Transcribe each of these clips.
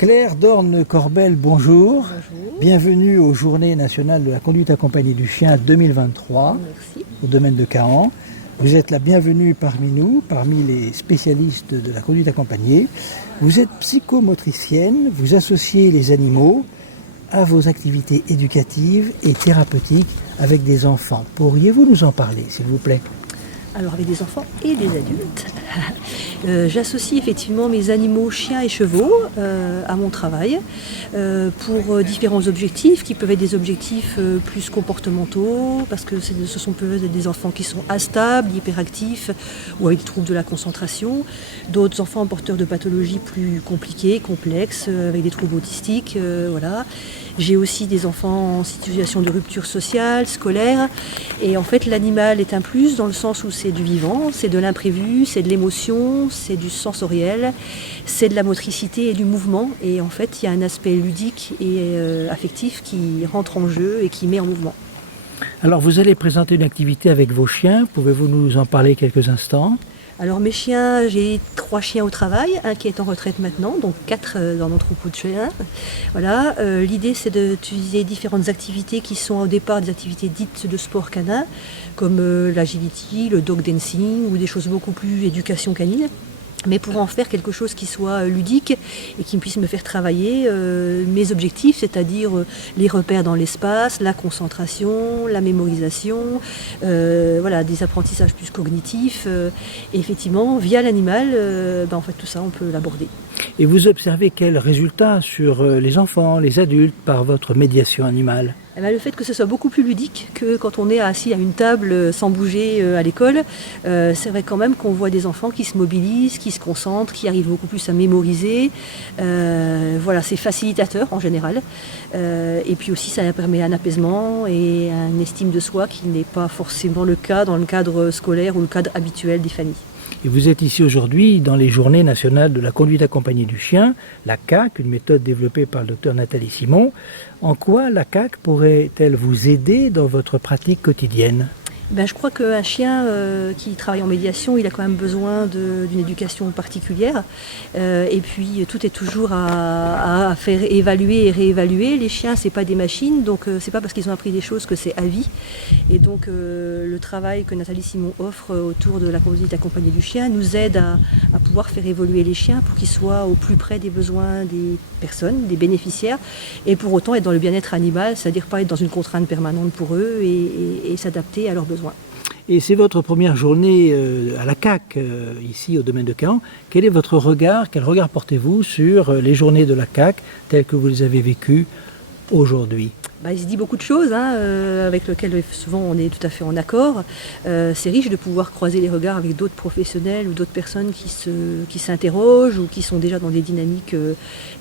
Claire Dorne-Corbel, bonjour. Bonjour. Bienvenue aux Journées nationales de la conduite accompagnée du chien 2023 Merci. au domaine de Caen. Vous êtes la bienvenue parmi nous, parmi les spécialistes de la conduite accompagnée. Vous êtes psychomotricienne, vous associez les animaux à vos activités éducatives et thérapeutiques avec des enfants. Pourriez-vous nous en parler, s'il vous plaît ? Alors avec des enfants et des adultes, j'associe effectivement mes animaux chiens et chevaux à mon travail pour différents objectifs qui peuvent être des objectifs plus comportementaux parce que ce sont peut-être des enfants qui sont instables, hyperactifs ou avec des troubles de la concentration, d'autres enfants porteurs de pathologies plus compliquées, complexes, avec des troubles autistiques, voilà. J'ai aussi des enfants en situation de rupture sociale, scolaire, et en fait l'animal est un plus dans le sens où c'est du vivant, c'est de l'imprévu, c'est de l'émotion, c'est du sensoriel, c'est de la motricité et du mouvement, et en fait il y a un aspect ludique et affectif qui rentre en jeu et qui met en mouvement. Alors vous allez présenter une activité avec vos chiens, pouvez-vous nous en parler quelques instants ? Alors mes chiens, j'ai 3 chiens au travail, un qui est en retraite maintenant, donc 4 dans mon troupeau de chiens. Voilà. L'idée c'est d'utiliser différentes activités qui sont au départ des activités dites de sport canin, comme l'agility, le dog dancing ou des choses beaucoup plus éducation canine. Mais pour en faire quelque chose qui soit ludique et qui puisse me faire travailler mes objectifs, c'est-à-dire les repères dans l'espace, la concentration, la mémorisation, voilà, des apprentissages plus cognitifs. Et effectivement, via l'animal, en fait, tout ça, on peut l'aborder. Et vous observez quels résultats sur les enfants, les adultes, par votre médiation animale ? Le fait que ce soit beaucoup plus ludique que quand on est assis à une table sans bouger à l'école, c'est vrai quand même qu'on voit des enfants qui se mobilisent, qui se concentrent, qui arrivent beaucoup plus à mémoriser. Voilà, c'est facilitateur en général. Et puis aussi, ça permet un apaisement et une estime de soi qui n'est pas forcément le cas dans le cadre scolaire ou le cadre habituel des familles. Et vous êtes ici aujourd'hui dans les Journées nationales de la conduite accompagnée du chien, la CAC, une méthode développée par le docteur Nathalie Simon. En quoi la CAC pourrait-elle vous aider dans votre pratique quotidienne ? Je crois qu'un chien qui travaille en médiation, il a quand même besoin d'une éducation particulière. Et puis tout est toujours à faire évaluer et réévaluer. Les chiens, c'est pas des machines, donc c'est pas parce qu'ils ont appris des choses que c'est à vie. Et donc le travail que Nathalie Simon offre autour de la conduite accompagnée du chien nous aide à pouvoir faire évoluer les chiens pour qu'ils soient au plus près des besoins des personnes, des bénéficiaires, et pour autant être dans le bien-être animal, c'est-à-dire pas être dans une contrainte permanente pour eux et s'adapter à leurs besoins. Et c'est votre première journée à la CAC, ici au domaine de Caen. Quel est votre regard, quel regard portez-vous sur les journées de la CAC telles que vous les avez vécues aujourd'hui ? Il se dit beaucoup de choses avec lesquelles souvent on est tout à fait en accord. C'est riche de pouvoir croiser les regards avec d'autres professionnels ou d'autres personnes qui s'interrogent ou qui sont déjà dans des dynamiques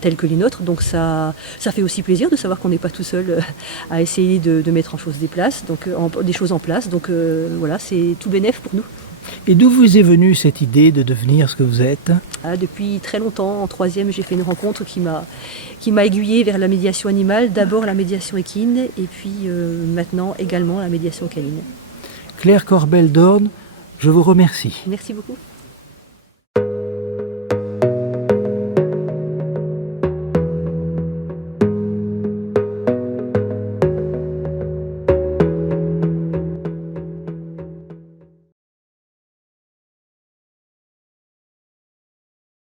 telles que les nôtres. Donc ça fait aussi plaisir de savoir qu'on n'est pas tout seul à essayer de mettre des choses en place. Donc voilà, c'est tout bénef pour nous. Et d'où vous est venue cette idée de devenir ce que vous êtes ? Depuis très longtemps, en 3e, j'ai fait une rencontre qui m'a aiguillée vers la médiation animale, d'abord la médiation équine et puis maintenant également la médiation canine. Claire Corbel-Dorne, je vous remercie. Merci beaucoup.